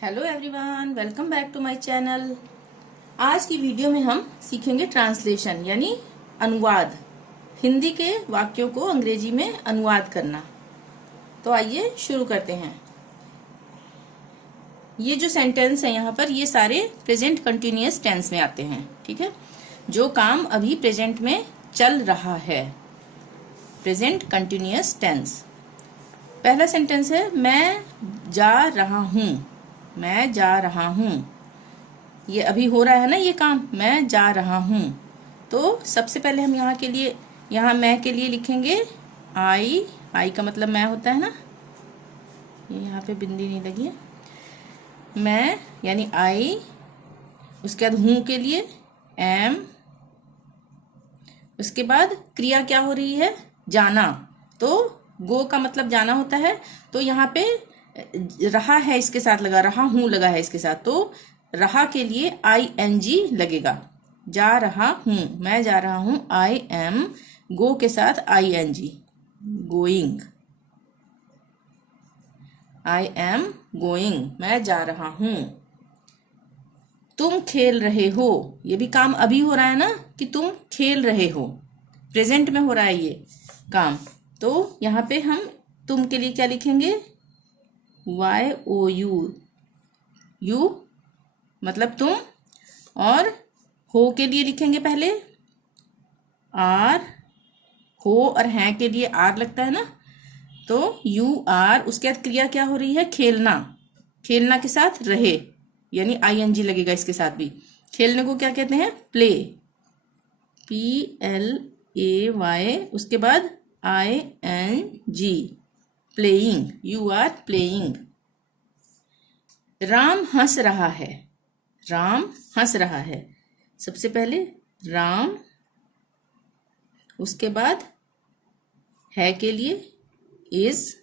Hello everyone, welcome back to my channel. आज की video में हम सीखेंगे ट्रांसलेशन यानी अनुवाद, हिंदी के वाक्यों को अंग्रेजी में अनुवाद करना। तो आइए शुरू करते हैं। ये जो सेंटेंस है यहाँ पर, ये सारे प्रेजेंट कंटिन्यूअस टेंस में आते हैं। ठीक है, जो काम अभी प्रेजेंट में चल रहा है, प्रेजेंट कंटिन्यूअस टेंस। पहला सेंटेंस है मैं जा रहा हूं। मैं जा रहा हूं, ये अभी हो रहा है ना, ये काम मैं जा रहा हूं। तो सबसे पहले हम यहाँ के लिए, यहाँ मैं के लिए लिखेंगे आई। आई का मतलब मैं होता है ना, ये यहाँ पे बिंदी नहीं लगी है। मैं यानी आई, उसके बाद हूं के लिए एम, उसके बाद क्रिया क्या हो रही है, जाना। तो गो का मतलब जाना होता है, तो यहाँ पे रहा है इसके साथ लगा, रहा हूं लगा है इसके साथ, तो रहा के लिए ING लगेगा। जा रहा हूं, मैं जा रहा हूं, आई एम, गो के साथ ING, going. I am going, मैं जा रहा हूं। तुम खेल रहे हो, ये भी काम अभी हो रहा है ना, कि तुम खेल रहे हो, प्रेजेंट में हो रहा है ये काम। तो यहाँ पे हम तुम के लिए क्या लिखेंगे, YOU, यू मतलब तुम। और हो के लिए लिखेंगे पहले आर, हो और हैं के लिए आर लगता है ना, तो UR। उसके बाद क्रिया क्या हो रही है, खेलना। खेलना के साथ रहे यानी ING लगेगा इसके साथ भी। खेलने को क्या कहते हैं, प्ले, PLAY, उसके बाद ING, playing, YOU are playing. Ram हंस रहा है। राम हंस रहा है, सबसे पहले राम, उसके बाद है के लिए इज,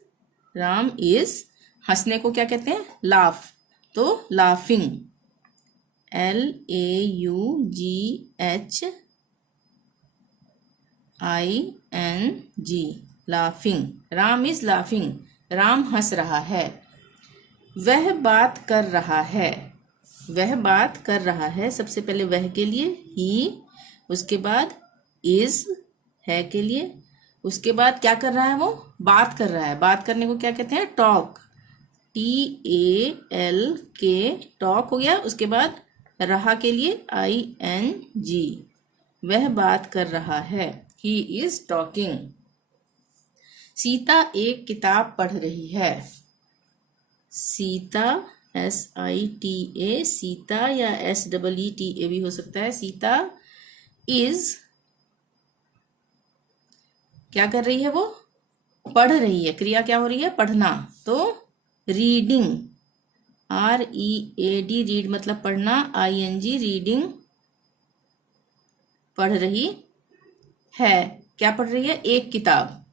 राम इज। हंसने को क्या कहते हैं, लाफ, तो laughing, LAUGHING, laughing. Ram is laughing, Ram हंस रहा है। वह बात कर रहा है। वह बात कर रहा है, सबसे पहले वह के लिए ही, उसके बाद इज है के लिए, उसके बाद क्या कर रहा है, वो बात कर रहा है। बात करने को क्या कहते हैं, टॉक, TALK, टॉक हो गया। उसके बाद रहा के लिए ING, वह बात कर रहा है, ही इज टॉकिंग। सीता एक किताब पढ़ रही है। सीता, SITA, सीता, या SEETA भी हो सकता है। सीता इज क्या कर रही है, वो पढ़ रही है। क्रिया क्या हो रही है, पढ़ना, तो रीडिंग, READ, रीड मतलब पढ़ना, ING, रीडिंग, पढ़ रही है। क्या पढ़ रही है, एक किताब,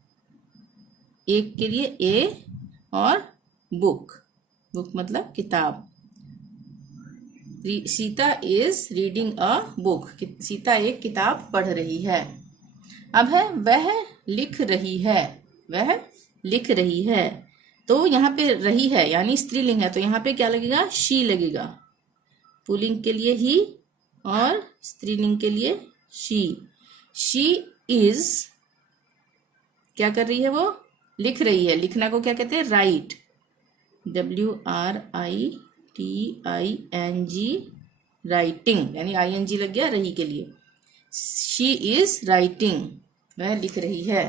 एक के लिए ए, और बुक, बुक मतलब किताब। Sita is reading a book, Sita एक किताब पढ़ रही है। अब है वह लिख रही है। वह लिख रही है, तो यहाँ पे रही है यानी स्त्रीलिंग है, तो यहाँ पे क्या लगेगा, शी लगेगा। पुल्लिंग के लिए ही और स्त्रीलिंग के लिए शी। शी इज क्या कर रही है, वो लिख रही है। लिखना को क्या कहते हैं, राइट, WRITING, राइटिंग, यानी ING लग गया रही के लिए। शी इज राइटिंग, वह लिख रही है।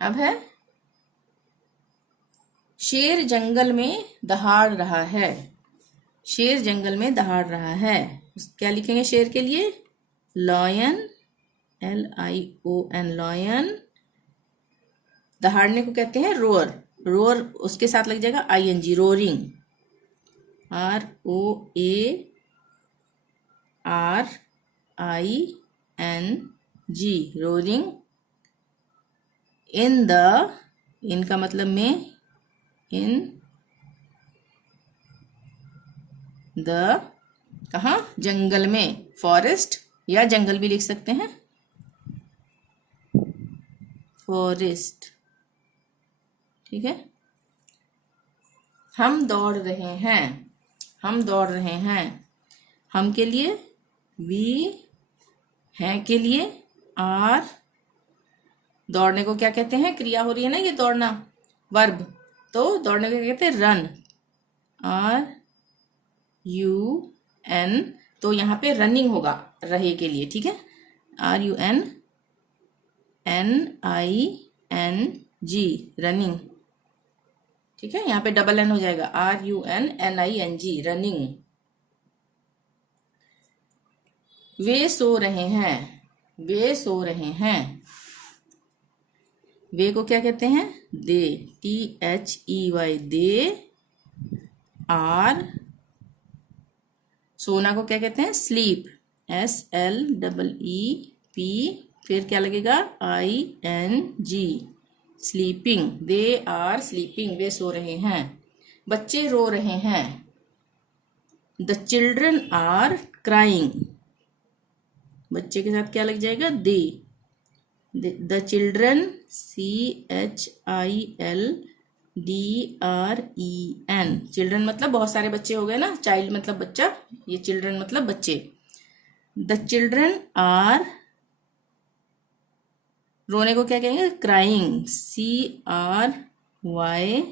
अब है शेर जंगल में दहाड़ रहा है। शेर जंगल में दहाड़ रहा है, क्या लिखेंगे शेर के लिए, लॉयन, LION, लॉयन। दहाड़ने को कहते हैं रोअर, रोअर उसके साथ लग जाएगा ING, roaring, ROARING, roaring. In the, in का मतलब में, इन द, कहाँ, जंगल में, फॉरेस्ट, या जंगल भी लिख सकते हैं, फॉरेस्ट। ठीक है, हम दौड़ रहे हैं, हम दौड़ रहे हैं। हम के लिए वी, हैं के लिए आर। दौड़ने को क्या कहते हैं? क्रिया हो रही है ना ये दौड़ना, वर्ब। तो दौड़ने को क्या कहते हैं? Run, R U N. तो यहाँ पे रनिंग होगा रहे के लिए, ठीक है। R U N N I N G, running, ठीक है। यहाँ पे डबल एन हो जाएगा, R U N N I N G, running. वे सो रहे हैं, वे सो रहे हैं। वे को क्या कहते हैं? They, T H E Y, they are. सोना को क्या कहते हैं? Sleep, S L double E P, फिर क्या लगेगा? I N G, sleeping. They are sleeping, वे सो रहे हैं। बच्चे रो रहे हैं, द चिल्ड्रन आर क्राइंग। बच्चे के साथ क्या लग जाएगा? The, the children, C H I L D R E N. Children मतलब बहुत सारे बच्चे हो गए ना, चाइल्ड मतलब बच्चा, ये चिल्ड्रन मतलब बच्चे। द चिल्ड्रन आर, रोने को क्या कहेंगे? Crying, C R Y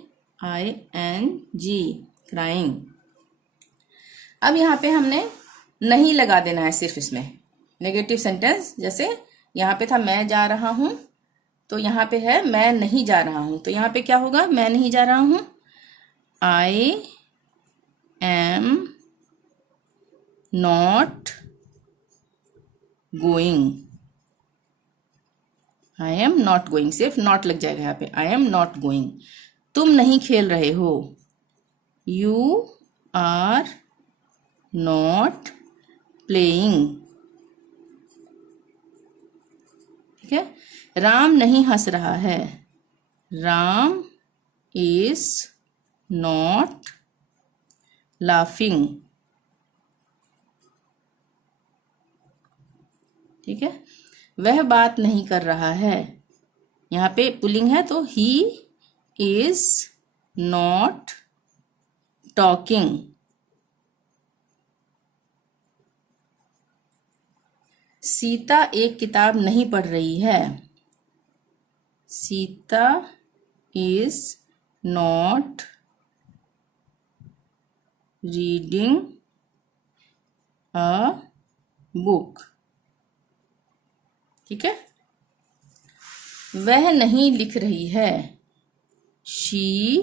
I N G, crying. अब यहाँ पे हमने नहीं लगा देना है सिर्फ इसमें। नेगेटिव सेंटेंस, जैसे यहाँ पे था मैं जा रहा हूं, तो यहाँ पे है मैं नहीं जा रहा हूं। तो यहाँ पे क्या होगा? मैं नहीं जा रहा हूं, I am not going. I am not going, सिर्फ नॉट लग जाएगा यहाँ पे, आई एम नॉट गोइंग। तुम नहीं खेल रहे हो, यू आर नॉट प्लेइंग, ठीक है। राम नहीं हंस रहा है, राम इज नॉट लाफिंग, ठीक है। वह बात नहीं कर रहा है, यहाँ पे पुल्लिंग है तो he is not talking. Sita एक किताब नहीं पढ़ रही है, Sita is not reading a book, ठीक है। वह नहीं लिख रही है, she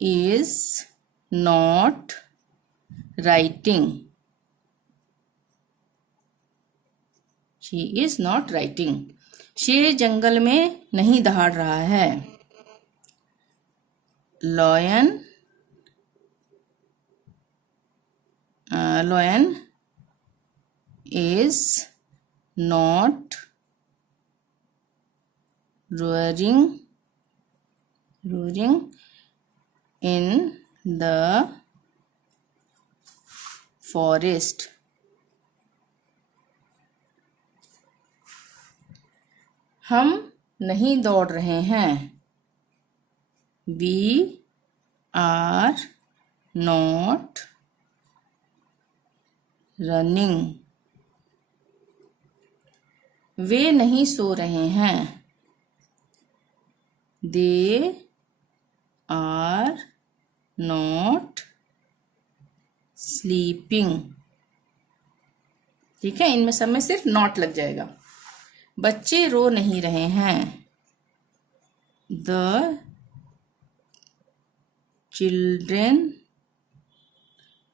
is not writing, she is not writing. शेर जंगल में नहीं दहाड़ रहा है, lion is not roaring in the forest, हम नहीं दौड़ रहे हैं, we are not running। वे नहीं सो रहे हैं, they are not sleeping, ठीक है। इनमें सब में सिर्फ नॉट लग जाएगा। बच्चे रो नहीं रहे हैं, the children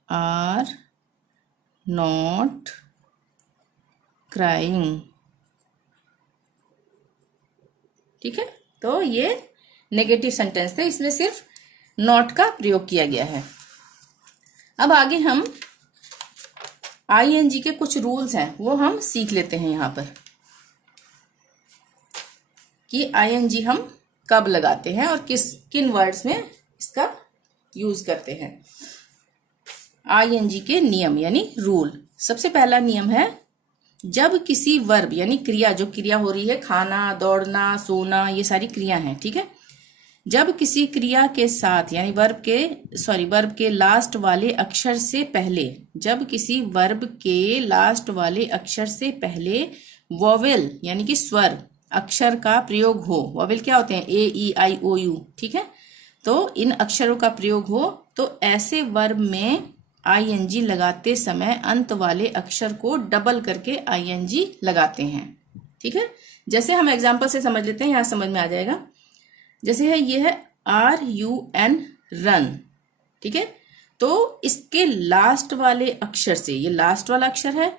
are not crying, ठीक है। तो ये नेगेटिव सेंटेंस थे, इसमें सिर्फ नॉट का प्रयोग किया गया है। अब आगे हम आईएनजी के कुछ रूल्स हैं वो हम सीख लेते हैं यहाँ पर, कि आईएनजी हम कब लगाते हैं और किन वर्ड्स में इसका यूज करते हैं। आईएनजी के नियम यानी रूल। सबसे पहला नियम है, जब किसी वर्ब यानी क्रिया, जो क्रिया हो रही है, खाना, दौड़ना, सोना, ये सारी क्रिया हैं, ठीक है। जब किसी क्रिया के साथ यानी वर्ब के लास्ट वाले अक्षर से पहले, जब किसी वर्ब के लास्ट वाले अक्षर से पहले वोवेल यानी कि स्वर अक्षर का प्रयोग हो। वोवेल क्या होते हैं? ए ई आई ओ यू, ठीक है। तो इन अक्षरों का प्रयोग हो तो ऐसे वर्ब में आईएनजी लगाते समय अंत वाले अक्षर को डबल करके आईएनजी लगाते हैं, ठीक है। जैसे हम एग्जाम्पल से समझ लेते हैं, यहां समझ में आ जाएगा। जैसे है ये है RUN रन, ठीक है। तो इसके लास्ट वाले अक्षर से, ये लास्ट वाला अक्षर है,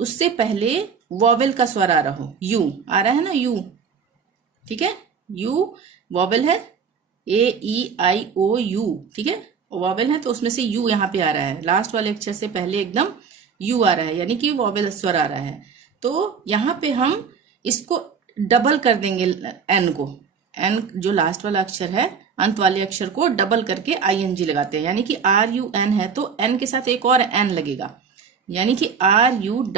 उससे पहले वोवेल का स्वर आ रहा हो, यू आ रहा है ना, यू, ठीक है। यू वोवेल है, AEIOU, ठीक है। वोवेल है तो उसमें से यू यहाँ पे आ रहा है, लास्ट वाले अक्षर से पहले एकदम यू आ रहा है, यानी कि वोवेल स्वर आ रहा है। तो यहाँ पे हम इसको डबल कर देंगे, एन को, एन जो लास्ट वाला अक्षर है, अंत वाले अक्षर को डबल करके आईएनजी लगाते हैं। यानी कि RUN है तो एन के साथ एक और एन लगेगा, यानी कि RUNNING,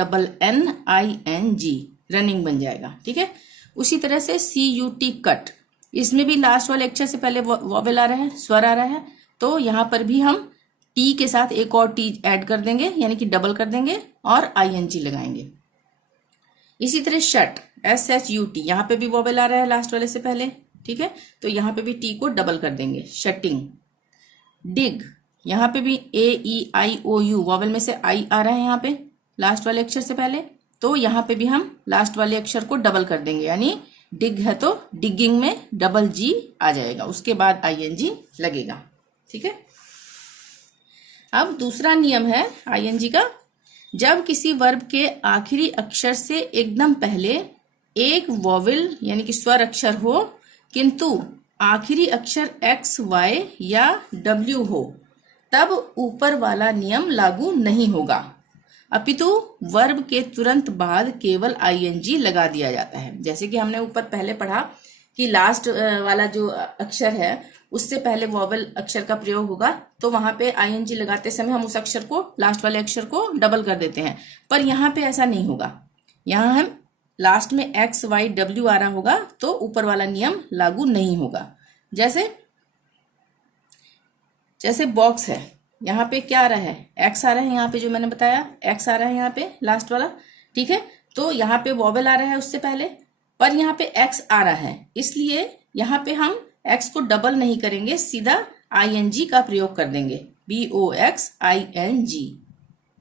रनिंग बन जाएगा, ठीक है। उसी तरह से CUT कट, इसमें भी लास्ट वाले अक्षर से पहले वोवेल आ रहा है, स्वर आ रहा है, तो यहां पर भी हम टी के साथ एक और टी ऐड कर देंगे, यानी कि डबल कर देंगे और आईएनजी लगाएंगे। इसी तरह शट, SHUT, यहाँ पे भी वोवेल आ रहा है लास्ट वाले से पहले, ठीक है। तो यहाँ पे भी टी को डबल कर देंगे, शटिंग। डिग, यहाँ पे भी AEIOU, वोवेल में से आई आ रहा है यहाँ पे लास्ट वाले अक्षर से पहले, तो यहाँ पे भी हम लास्ट वाले अक्षर को डबल कर देंगे, यानी डिग है तो डिगिंग में डबल G आ जाएगा, उसके बाद आईएनजी लगेगा, ठीक है। अब दूसरा नियम है आईएनजी का, जब किसी वर्ब के आखिरी अक्षर से एकदम पहले एक वोवेल यानी कि स्वर अक्षर हो किंतु आखिरी अक्षर X, Y या W हो, तब ऊपर वाला नियम लागू नहीं होगा, अपितु वर्ब के तुरंत बाद केवल आईएनजी लगा दिया जाता है। जैसे कि हमने ऊपर पहले पढ़ा कि लास्ट वाला जो अक्षर है उससे पहले वोवेल अक्षर का प्रयोग होगा, तो वहां पे आईएनजी लगाते समय हम उस अक्षर को, लास्ट वाले अक्षर को डबल कर देते हैं, पर यहाँ पे ऐसा नहीं होगा। यहाँ हम लास्ट में X, Y, W आ रहा होगा तो ऊपर वाला नियम लागू नहीं होगा। जैसे बॉक्स है, यहाँ पे क्या आ रहा है? X आ रहा है, यहाँ पे जो मैंने बताया X आ रहा है यहाँ पे लास्ट वाला, ठीक है। तो यहाँ पे वोवेल आ रहा है उससे पहले, पर यहाँ पे X आ रहा है, इसलिए यहाँ पे हम X को डबल नहीं करेंगे, सीधा ING का प्रयोग कर देंगे, BOXING,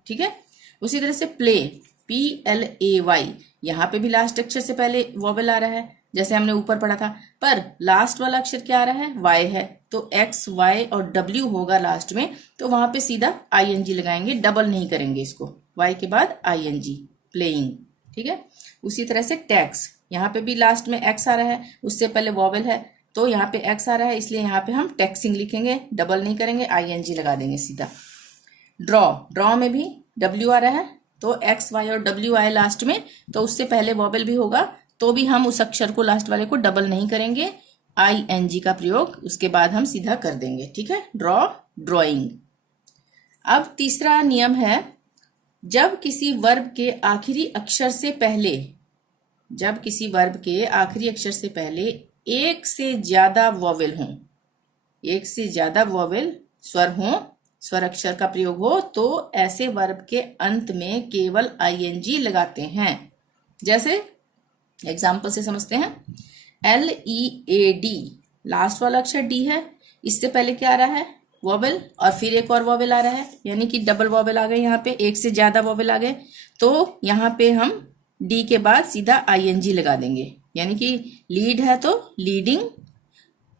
ठीक है। उसी तरह से प्ले, PLAY, यहाँ पे भी लास्ट अक्षर से पहले वोवेल आ रहा है, जैसे हमने ऊपर पढ़ा था, पर लास्ट वाला अक्षर क्या आ रहा है? Y है, तो X, Y और W होगा लास्ट में, तो वहां पे सीधा ING लगाएंगे, डबल नहीं करेंगे इसको, Y के बाद ING, प्लेइंग, ठीक है। उसी तरह से टैक्स, यहाँ पे भी लास्ट में X आ रहा है, उससे पहले वोवेल है, तो यहाँ पे X आ रहा है, इसलिए यहाँ पे हम टैक्सिंग लिखेंगे, डबल नहीं करेंगे, ING लगा देंगे सीधा। ड्रॉ में भी W आ रहा है, तो X, Y और W आए लास्ट में, तो उससे पहले वोवेल भी होगा, तो भी हम उस अक्षर को, लास्ट वाले को डबल नहीं करेंगे, ING का प्रयोग उसके बाद हम सीधा कर देंगे, ठीक है। ड्रॉइंग। अब तीसरा नियम है, जब किसी वर्ब के आखिरी अक्षर से पहले, जब किसी वर्ब के आखिरी अक्षर से पहले एक से ज्यादा वोवेल हों, एक से ज्यादा वोवेल स्वर हों, स्वर अक्षर का प्रयोग हो, तो ऐसे वर्ब के अंत में केवल ING लगाते हैं। जैसे एग्जाम्पल से समझते हैं, LEAD, लास्ट वाला अक्षर D है, इससे पहले क्या आ रहा है? वोवेल, और फिर एक और वोवेल आ रहा है, यानी कि डबल वोवेल आ गए, यहाँ पे एक से ज्यादा वोवेल आ गए, तो यहाँ पे हम D के बाद सीधा ING लगा देंगे, यानी कि लीड है तो लीडिंग,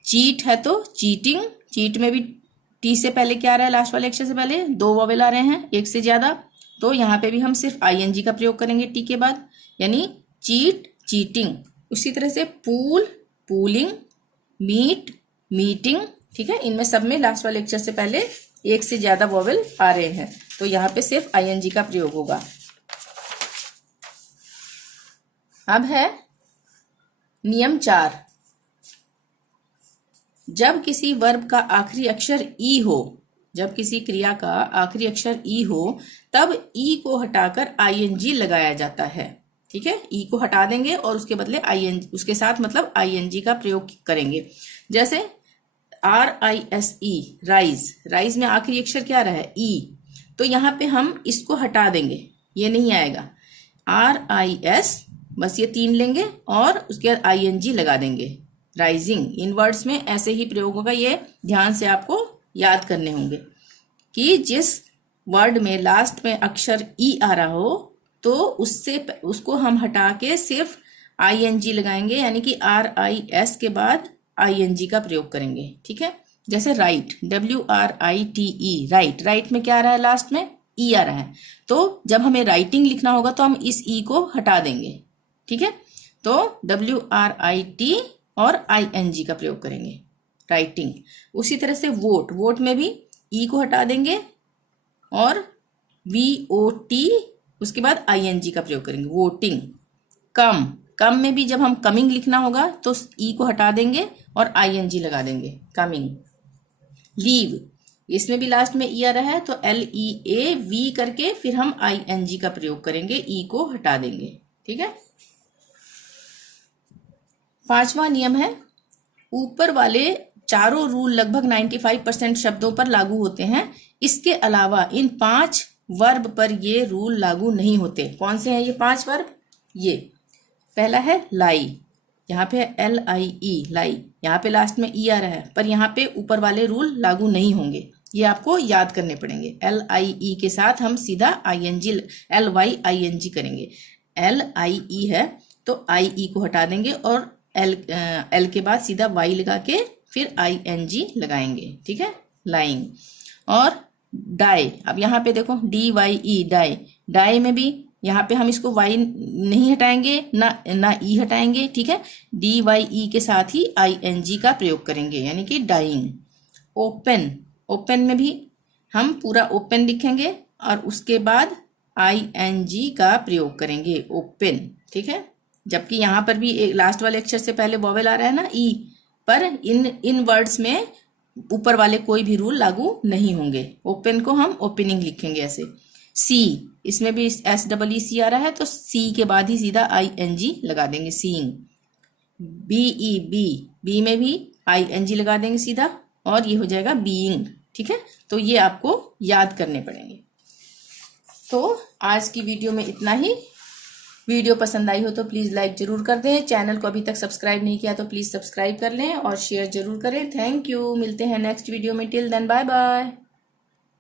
चीट है तो चीटिंग, चीट में भी T से पहले क्या आ रहा है? लास्ट वाले अक्षर से पहले दो वोवेल आ रहे हैं, एक से ज्यादा, तो यहाँ पे भी हम सिर्फ ING का प्रयोग करेंगे T के बाद, यानी चीट, चीटिंग। उसी तरह से पूल, पूलिंग, मीट, मीटिंग, ठीक है। इनमें सब में लास्ट वाले अक्षर से पहले एक से ज्यादा वोवेल आ रहे हैं, तो यहाँ पे सिर्फ ING का प्रयोग होगा। अब है नियम 4, जब किसी वर्ब का आखिरी अक्षर ई हो, जब किसी क्रिया का आखिरी अक्षर ई हो, तब ई को हटाकर ING लगाया जाता है, ठीक है। ई को हटा देंगे और उसके बदले ING, उसके साथ मतलब ING का प्रयोग करेंगे। जैसे RISE, राइज, राइज में आखिरी अक्षर क्या रहा है? ई। तो यहाँ पे हम इसको हटा देंगे, ये नहीं आएगा। RIS, बस ये 3 लेंगे और उसके बाद ING लगा देंगे। राइजिंग। इन वर्ड्स में ऐसे ही प्रयोग होगा, ये ध्यान से आपको याद करने होंगे कि जिस वर्ड में लास्ट में अक्षर ई आ रहा हो तो उसको हम हटा के सिर्फ ING लगाएंगे, यानी कि RIS के बाद ING का प्रयोग करेंगे। ठीक है, जैसे राइट, WRITE, राइट, राइट में क्या आ रहा है? लास्ट में ई आ रहा है। तो जब हमें राइटिंग लिखना होगा तो हम इस ई को हटा देंगे। ठीक है, तो WRIT और ING का प्रयोग करेंगे, राइटिंग। उसी तरह से वोट, वोट में भी ई को हटा देंगे और VOT, उसके बाद ING का प्रयोग करेंगे, वोटिंग। कम, कम में भी जब हम कमिंग लिखना होगा तो ई को हटा देंगे और ING लगा देंगे, कमिंग। लीव, इसमें भी लास्ट में ई आ रहा है तो LEAV करके फिर हम ING का प्रयोग करेंगे, ई को हटा देंगे। ठीक है, 5वां नियम है, ऊपर वाले चारों रूल लगभग 95% शब्दों पर लागू होते हैं। इसके अलावा इन 5 वर्ब पर ये रूल लागू नहीं होते। कौन से हैं ये 5 वर्ब? ये पहला है लाई, यहाँ पे LIE, लाई, यहाँ पे लास्ट में ई आ रहा है, पर यहाँ पे ऊपर वाले रूल लागू नहीं होंगे, ये आपको याद करने पड़ेंगे। LIE के साथ हम सीधा LYING करेंगे। LIE है तो IE को हटा देंगे और L के बाद सीधा Y लगा के फिर ING लगाएंगे। ठीक है, लाइंग। और डाई, अब यहाँ पे देखो DYE, डाई, डाई में भी यहाँ पे हम इसको Y नहीं हटाएंगे ना E हटाएंगे। ठीक है, DYE के साथ ही ING का प्रयोग करेंगे, यानी कि डाइंग। ओपन, ओपन में भी हम पूरा ओपन लिखेंगे और उसके बाद ING का प्रयोग करेंगे, ओपन। ठीक है, जबकि यहाँ पर भी लास्ट वाले अक्षर से पहले वॉवेल आ रहा है ना, ई, पर इन वर्ड्स में ऊपर वाले कोई भी रूल लागू नहीं होंगे। ओपन को हम ओपनिंग लिखेंगे ऐसे। सी, इसमें भी SEEC आ रहा है तो सी के बाद ही सीधा ING लगा देंगे, सीइंग। BE, बी में भी ING लगा देंगे सीधा और ये हो जाएगा बीइंग। ठीक है, तो ये आपको याद करने पड़ेंगे। तो आज की वीडियो में इतना ही। वीडियो पसंद आई हो तो प्लीज़ लाइक जरूर कर दें। चैनल को अभी तक सब्सक्राइब नहीं किया तो प्लीज़ सब्सक्राइब कर लें और शेयर जरूर करें। थैंक यू, मिलते हैं नेक्स्ट वीडियो में। Till then bye bye.